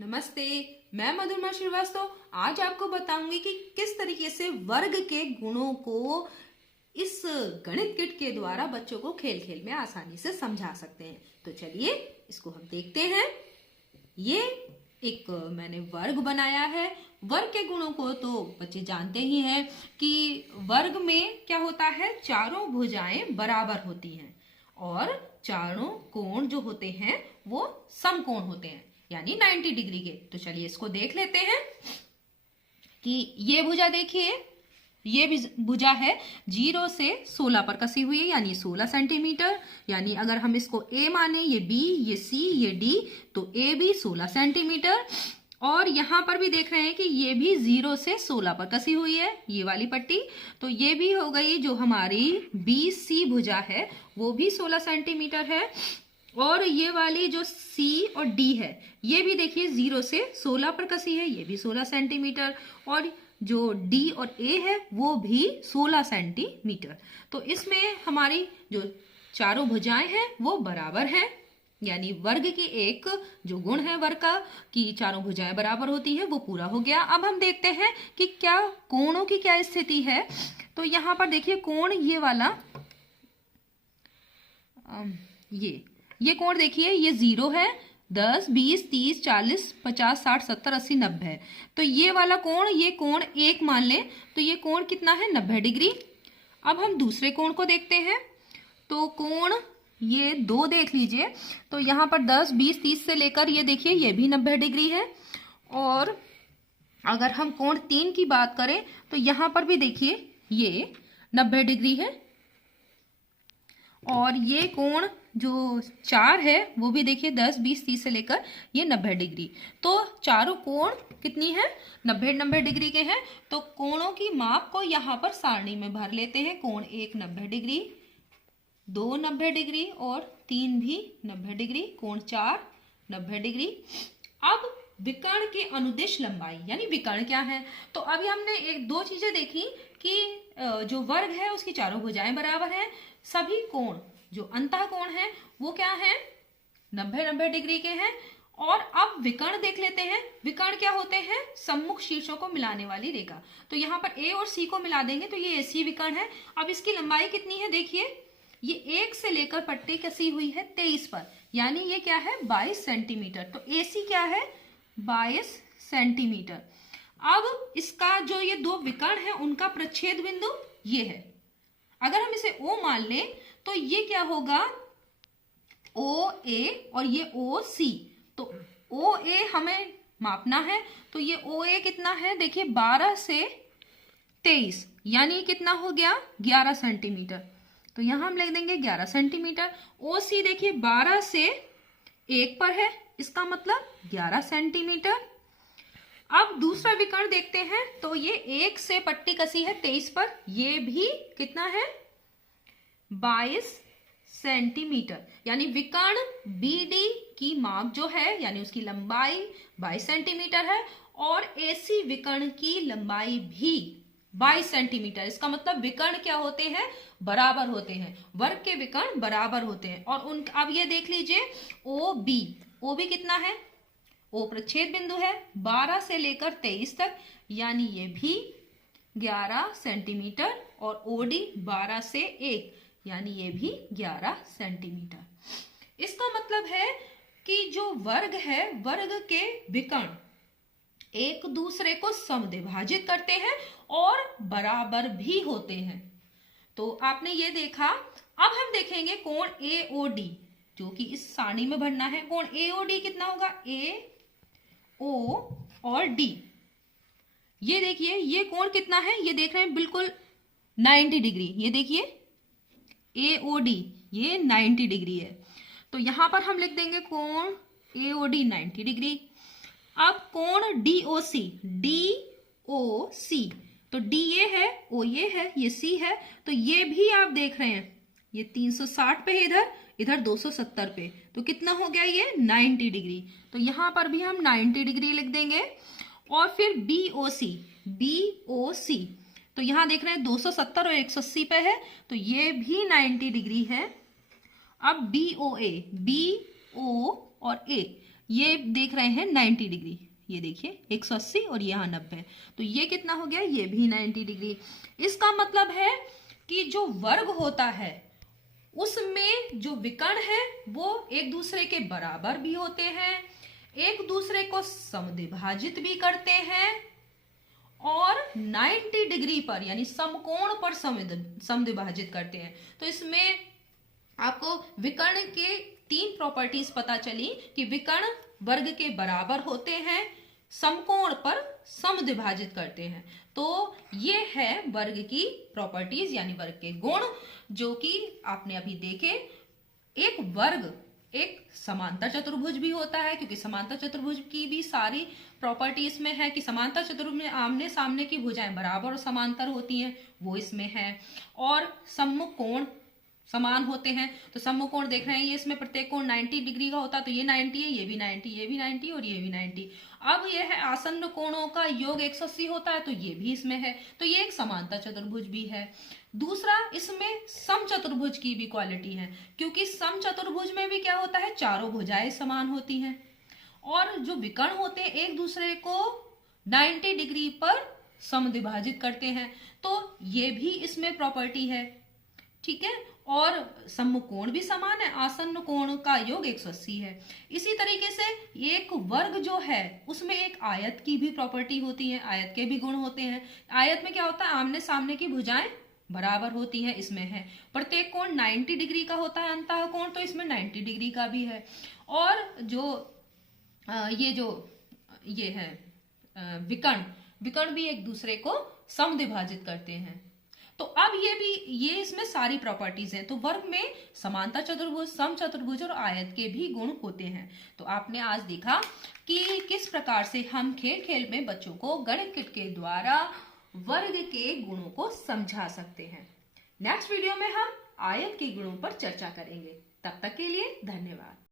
नमस्ते। मैं मधुरमा श्रीवास्तव आज आपको बताऊंगी कि किस तरीके से वर्ग के गुणों को इस गणित किट के द्वारा बच्चों को खेल खेल में आसानी से समझा सकते हैं। तो चलिए इसको हम देखते हैं। ये एक मैंने वर्ग बनाया है। वर्ग के गुणों को तो बच्चे जानते ही हैं कि वर्ग में क्या होता है, चारों भुजाएं बराबर होती हैं और चारों कोण जो होते हैं वो समकोण होते हैं, यानी 90 डिग्री के। तो चलिए इसको देख लेते हैं कि ये भुजा देखिए, ये भी भुजा है 0 से 16 पर कसी हुई है, यानी 16 सेंटीमीटर। यानी अगर हम इसको ए माने, ये बी, ये सी, ये डी, तो ए भी 16 सेंटीमीटर। और यहां पर भी देख रहे हैं कि ये भी 0 से 16 पर कसी हुई है, ये वाली पट्टी। तो ये भी हो गई जो हमारी बी सी भुजा है, वो भी 16 सेंटीमीटर है। और ये वाली जो C और D है, ये भी देखिए 0 से 16 पर कसी है, ये भी 16 सेंटीमीटर। और जो D और A है वो भी 16 सेंटीमीटर। तो इसमें हमारी जो चारों भुजाएं हैं वो बराबर हैं, यानी वर्ग की एक जो गुण है वर्ग का कि चारों भुजाएं बराबर होती है वो पूरा हो गया। अब हम देखते हैं कि क्या कोणों की क्या स्थिति है। तो यहाँ पर देखिए कोण ये वाला, ये कोण देखिए, ये 0 है, 10, 20, 30, 40, 50, 60, 70, 80, 90 है। तो ये वाला कोण, ये कोण 1 मान ले, तो ये कोण कितना है, 90 डिग्री। अब हम दूसरे कोण को देखते हैं। तो कोण ये 2 देख लीजिए, तो यहाँ पर 10, 20, 30 से लेकर ये देखिए ये भी 90 डिग्री है। और अगर हम कोण 3 की बात करें तो यहाँ पर भी देखिए ये 90 डिग्री है। और ये कोण जो 4 है वो भी देखिए 10, 20, 30 से लेकर ये 90 डिग्री। तो चारों कोण कितनी है, 90 डिग्री के हैं। तो कोणों की माप को यहाँ पर सारणी में भर लेते हैं। कोण 1 90 डिग्री, 2 90 डिग्री और 3 भी 90 डिग्री, कोण 4 90 डिग्री। अब विकर्ण की अनुदिश लंबाई यानी विकर्ण क्या है। तो अभी हमने एक दो चीजें देखी कि जो वर्ग है उसकी चारों भुजाएं बराबर हैं, सभी कोण जो अंतः कोण है वो क्या है, 90 डिग्री के हैं। और अब विकर्ण देख लेते हैं। विकर्ण क्या होते हैं, सम्मुख शीर्षों को मिलाने वाली रेखा। तो यहाँ पर ए और सी को मिला देंगे तो ये एसी विकर्ण है। अब इसकी लंबाई कितनी है, देखिए ये 1 से लेकर पट्टी कसी हुई है 23 पर, यानी ये क्या है 22 सेंटीमीटर। तो एसी क्या है 22 सेंटीमीटर। अब इसका जो ये दो विकर्ण है उनका प्रच्छेद बिंदु ये है। अगर हम इसे O मान लें तो ये क्या होगा, OA और ये OC। तो OA हमें मापना है, तो ये OA कितना है, देखिए 12 से 23, यानी कितना हो गया 11 सेंटीमीटर। तो यहां हम लिख देंगे 11 सेंटीमीटर। OC देखिए 12 से 1 पर है, इसका मतलब 11 सेंटीमीटर। अब दूसरा विकर्ण देखते हैं। तो ये 1 से पट्टी कसी है 23 पर, ये भी कितना है 22 सेंटीमीटर। यानी विकर्ण BD की माप जो है यानी उसकी लंबाई 22 सेंटीमीटर है और AC विकर्ण की लंबाई भी 22 सेंटीमीटर। इसका मतलब विकर्ण क्या होते हैं, बराबर होते हैं, वर्ग के विकर्ण बराबर होते हैं। और उन अब ये देख लीजिए OB कितना है, O प्रच्छेद बिंदु है 12 से लेकर 23 तक, यानी ये भी 11 सेंटीमीटर। और OD 12 से 1, यानी ये भी 11 सेंटीमीटर। इसका मतलब है कि जो वर्ग है, वर्ग के विकर्ण एक दूसरे को समद्विभाजित करते हैं और बराबर भी होते हैं। तो आपने ये देखा। अब हम देखेंगे कोण AOD जो कि इस सारणी में भरना है। कोण AOD कितना होगा, AO और D। ये देखिए ये कोण कितना है, ये देख रहे हैं बिल्कुल 90 डिग्री। ये देखिए AOD ये 90 डिग्री है। तो यहां पर हम लिख देंगे कोण AOD 90 डिग्री। अब कोण DOC, तो D ये है, O ये है, ये C है। तो ये भी आप देख रहे हैं ये 360 पे है, इधर 270 पे, तो कितना हो गया ये 90 डिग्री। तो यहां पर भी हम 90 डिग्री लिख देंगे। और फिर BOC, तो यहां देख रहे हैं 270 और 180 पे है, तो ये भी 90 डिग्री है। अब BOA, B O और A, ये देख रहे हैं 90 डिग्री, ये देखिए 180 और यहाँ 90, तो ये कितना हो गया, ये भी 90 डिग्री। इसका मतलब है कि जो वर्ग होता है उसमें जो विकर्ण है वो एक दूसरे के बराबर भी होते हैं, एक दूसरे को समद्विभाजित भी करते हैं और 90 डिग्री पर यानी समकोण पर समद्विभाजित करते हैं। तो इसमें आपको विकर्ण के 3 प्रॉपर्टीज पता चली कि विकर्ण वर्ग के बराबर होते हैं, समकोण पर समद्विभाजित करते हैं। तो ये है वर्ग की प्रॉपर्टीज यानी वर्ग के गुण, जो कि आपने अभी देखे। एक वर्ग एक समांतर चतुर्भुज भी होता है, क्योंकि समांतर चतुर्भुज की भी सारी प्रॉपर्टी इसमें है कि समांतर चतुर्भुज में आमने सामने की भुजाएं बराबर और समांतर होती हैं, वो इसमें है। और सम्मुख समान होते हैं, तो सम्मुख कोण देख रहे हैं, ये इसमें प्रत्येक कोण 90 डिग्री का होता है, तो ये 90 है, ये भी 90, ये भी 90 और ये भी 90। अब ये है आसन्न कोणों का योग 180 होता है, तो ये भी इसमें है, तो ये एक समांतर चतुर्भुज भी है। दूसरा, इसमें समचतुर्भुज की भी क्वालिटी है, क्योंकि समचतुर्भुज में भी क्या होता है, चारों भुजाएं समान होती हैं और जो विकर्ण होते हैं एक दूसरे को 90 डिग्री पर समद्विभाजित करते हैं, तो ये भी इसमें प्रॉपर्टी है। ठीक है, और सम्मुख कोण भी समान है, आसन्न कोण का योग 180 है। इसी तरीके से एक वर्ग जो है उसमें एक आयत की भी प्रॉपर्टी होती है, आयत के भी गुण होते हैं। आयत में क्या होता है, आमने सामने की भुजाएं बराबर होती है, इसमें है। प्रत्येक कोण 90 डिग्री का होता है, अंतः कोण तो इसमें 90 डिग्री का भी है। और ये है विकर्ण भी एक दूसरे को समद्विभाजित करते हैं। तो अब ये इसमें सारी प्रॉपर्टीज हैं। तो वर्ग में समांतर चतुर्भुज, समचतुर्भुज और आयत के भी गुण होते हैं। तो आपने आज देखा कि किस प्रकार से हम खेल खेल में बच्चों को गणित किट के द्वारा वर्ग के गुणों को समझा सकते हैं। नेक्स्ट वीडियो में हम आयत के गुणों पर चर्चा करेंगे। तब तक के लिए धन्यवाद।